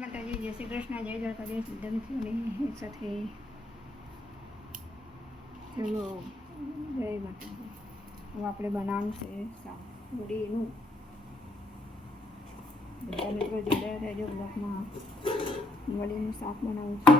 માતાજી, જય શ્રી કૃષ્ણ, જય દ્વારકાધીશ. બધા મિત્રોને એક સાથે ચલો, જય માતાજી. હવે આપણે બનાવવાનું છે શાક વડીનું. બધા મિત્રો જોડાયા રહેજો બ્લોગમાં. વડીનું શાક બનાવવું છે.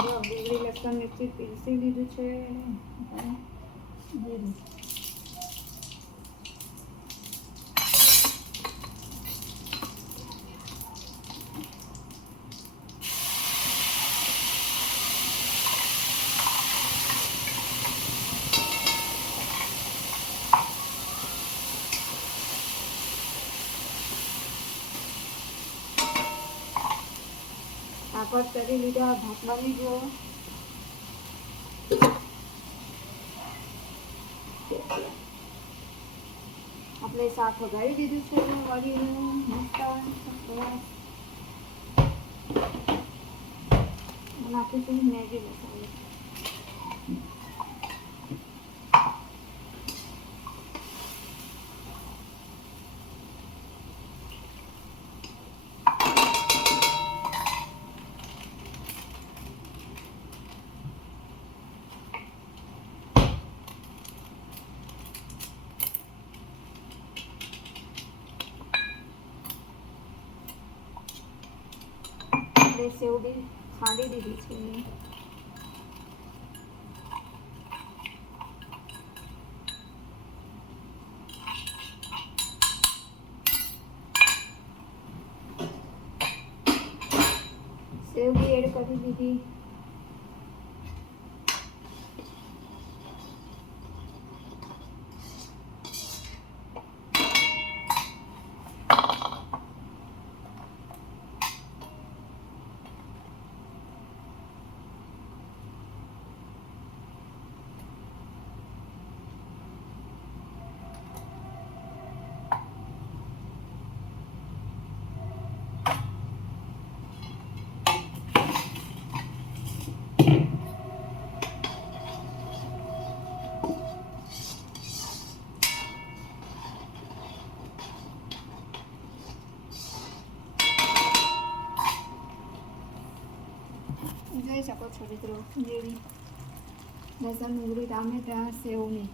ડુંગળી લસણ મિરચી પીસી લીધું છે. જીરું કાપડ કરી લીધા, ભાતવાની જો આપણે શાક વઘારી દીધું છે. વળીનું મસ્ત નાખીશું મેગી મસાલો. સેવ બી ખાલી દીધી છે. સેવ બી એડ કરી દીધી. જોઈ શકો છો મિત્રો, જેવી લસણ ડુંગળી ટામેટા સેવની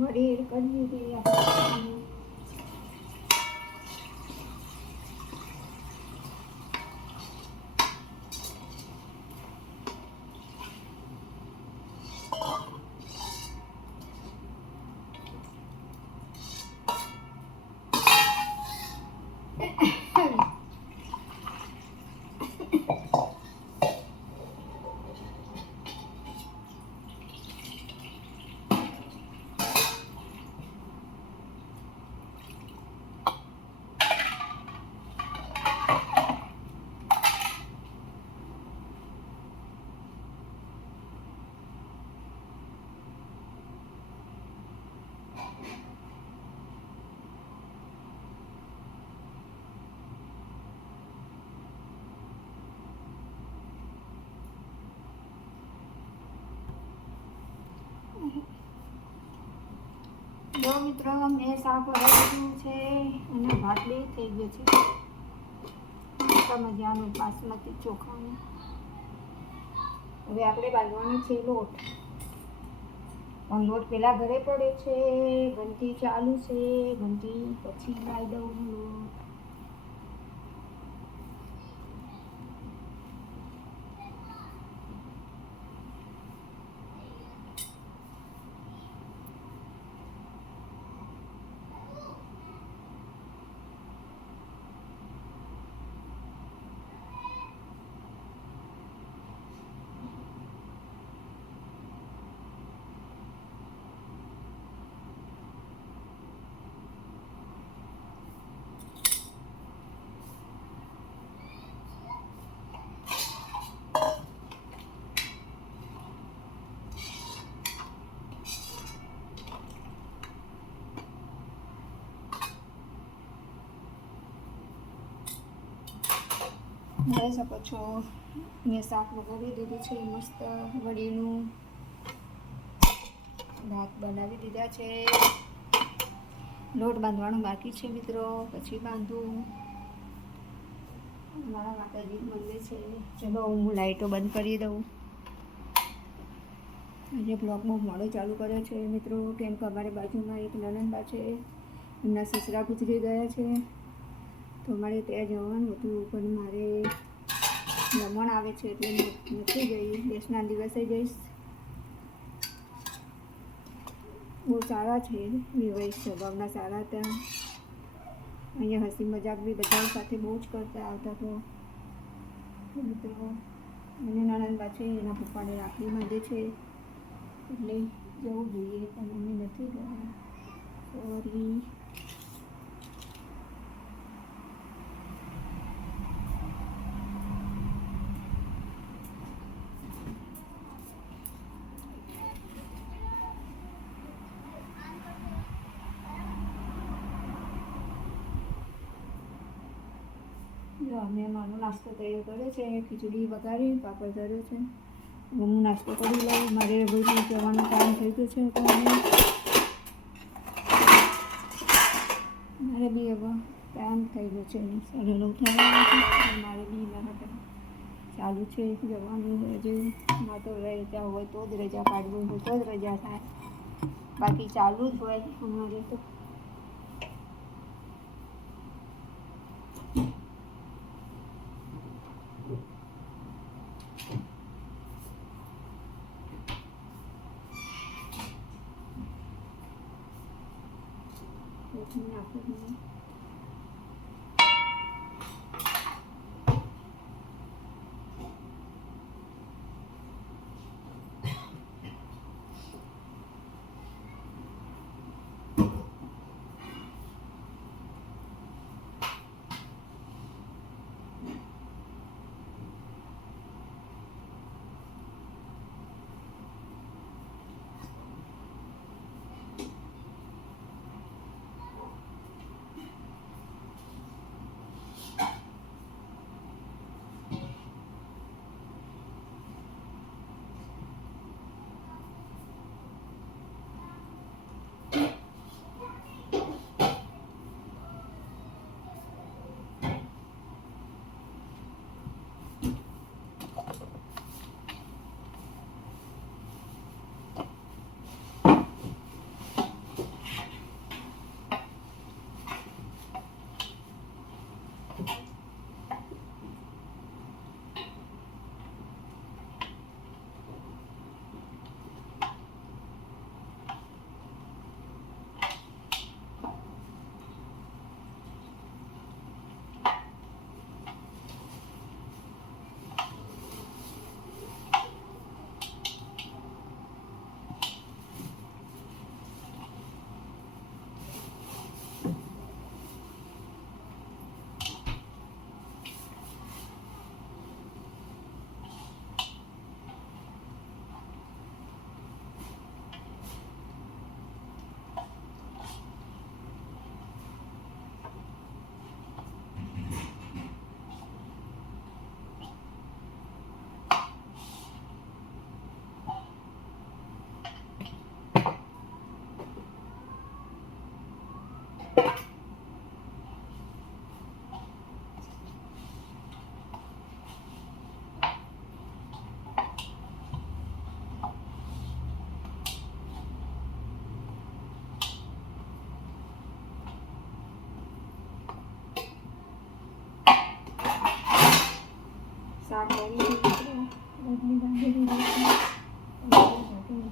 વળી એડ કરી દીધી આપણે. જો મિત્રો મેં શાક વગાડી દીધું છે અને ભાત બી થઈ ગયો છે મસ્ત મજાનું બાસમતી ચોખાનું. હવે આપણે બાંધવાનો છે લોટ. પણ લોટ પહેલાં ઘરે પડે છે, ઘંટી ચાલુ છે, ઘંટી પછી લાવી દઉં લોટ. જોઈ શકો છો મેં શાક વઘારી દીધું છે મસ્ત વડીનું. ભાત બનાવી દીધા છે. લોટ બાંધવાનું બાકી છે મિત્રો, પછી બાંધું. મારા માતાજી મંદિર છે. ચલો હું લાઈટો બંધ કરી દઉં. આજે બ્લોગ બહુ મોડો ચાલુ કર્યો છે મિત્રો, કેમ કે અમારી બાજુમાં એક નણંદબા છે, એમના સસરા ગુજરી ગયા છે, તો મારે ત્યાં જવાનું હતું પણ મારે જમણ આવે છે એટલે નથી ગઈ. 10ના દિવસે જઈશ. બહુ સારા છે, વ્યવહારિક સ્વભાવના સારા હતા. અહીંયા હસી મજાક બી બધા સાથે બહુ જ કરતા આવતા. તો મિત્રો મને નણંદબા છે, એના પપ્પાને રાખડી બાંધે છે એટલે જવું જોઈએ પણ અમે નથી ગયા. સોરી. જો અમે મારો નાસ્તો તૈયાર કર્યો છે, ખીચડી વઘારી, પાપડ ધર્યો છે. હું નાસ્તો કરી લઉં, મારે ભાઈ જવાનું કામ થઈ ગયું છે તો મારે બી હવે કામ થઈ ગયું છે. 9:30 થવાના છે, મારે બી એના ચાલુ છે જવાનું. હજુ ના તો રજા હોય તો જ રજા પાડવી હોય તો જ રજા થાય, બાકી ચાલુ જ હોય અમારે તો. નાખું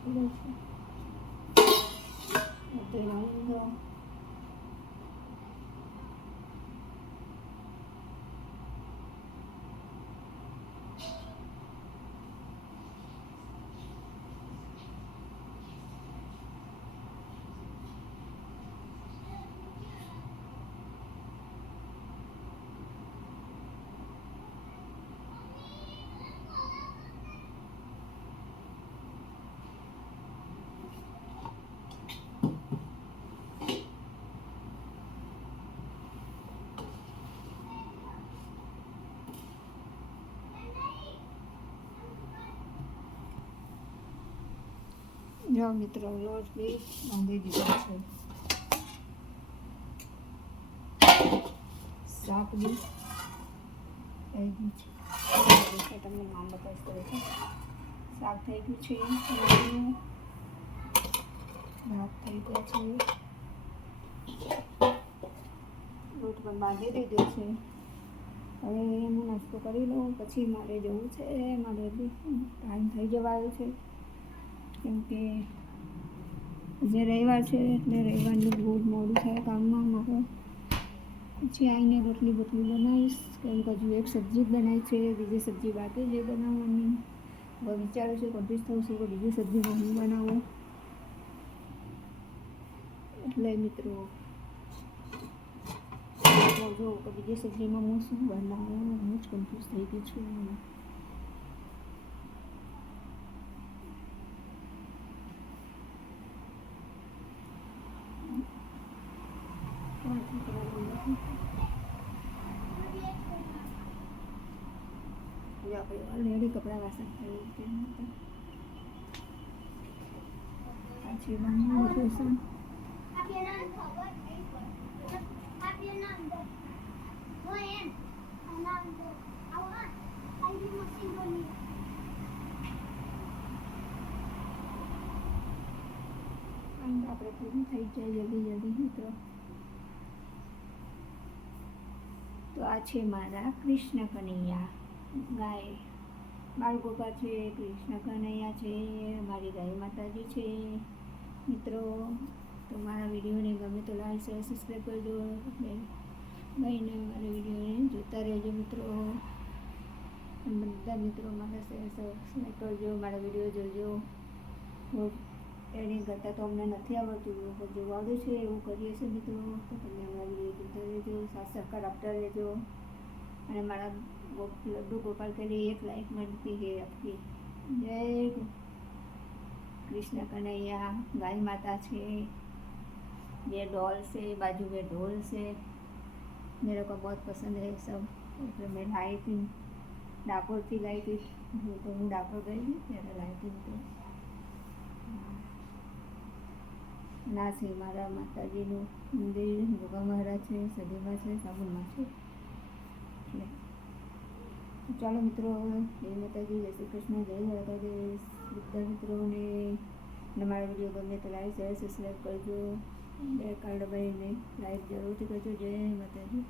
પડે છે. તેના જો મિત્રો લોટ બી બાંધી દીધો છે. શાક બી થઈ ગયું છે. તમને નામ બતાવીશ તો શાક થઈ ગયું છે. ભાત થઈ ગયા છે. લોટ પણ બાંધી દીધો છે. હવે હું નાસ્તો કરી લઉં, પછી મારે જવું છે. મારે બી ટાઈમ થઈ જવાયો છે, કેમ કે જે રવિવાર છે એટલે રવિવારનું બહુ મોડું થાય કામમાં મારે. પછી આવીને રોટલી બોટલી બનાવીશ, કેમ કે હજુ એક સબ્જી જ બનાવી છે, બીજી સબ્જી બાકી છે બનાવવાની. હવે વિચારું છું કન્ફ્યુઝ થઉં છું કે બીજી સબ્જીમાં હું બનાવું. એટલે મિત્રો જો કે બીજી સબ્જીમાં હું શું બનાવું, હું જ કન્ફ્યુઝ થઈ ગઈ છું. ઓલરેડી કપડાં વાસણ થઈ ગયા. પછી બનાવું બેસન. આપણે પૂરી થઈ જાય જલ્દી મિત્રો. તો આ છે મારા કૃષ્ણ કનૈયા ગાય. બાળગોપા છે, કૃષ્ણ કનૈયા છે, મારી ગાય માતાજી છે મિત્રો. તો મારા વિડીયોને ગમે તો લાઈક શેર સબસ્ક્રાઈબ કરજો. ગઈને મારા વિડીયોને જોતા રહેજો મિત્રો. બધા મિત્રો મારા શેર સબસ્ક્રાઈબ કરજો, મારા વિડીયો જોજો. એડિંગ કરતાં તો અમને નથી આવડતું, જેવું આવડે છે એવું કરીએ છીએ મિત્રો. તો તમે અમારા વિડીયો જોતા રહેજો, સાથ સહકાર આપતા રહેજો. અને મારા લડ્ડુ ગોપાલ કે लिए एक लाइक बनती है आपकी. जय कृष्ण कन्हैया. गाय माता છે, ये डॉल से बाजू में ढोल से मेरे को बहुत पसंद है सब. तो मैं लाई थी डाकोर थी, लाई थी तो હું ડાકોર ગઈ હતી ત્યારે लाई थी. તો ના છે મારા માતાજીનું મંદિર ગોગા મહારાજ છે, સદીમાં છે, સાબુનમાં છે. ચાલો મિત્રો, જય માતાજી, જય શ્રી કૃષ્ણ, જય દ્વારકાધીશ. બધા મિત્રોને મારા વિડીયો ગમે તો લાઈક શેર સબસ્ક્રાઈબ કરજો. જય કાળભાઈને લાઈક જરૂરથી કરજો. જય માતાજી.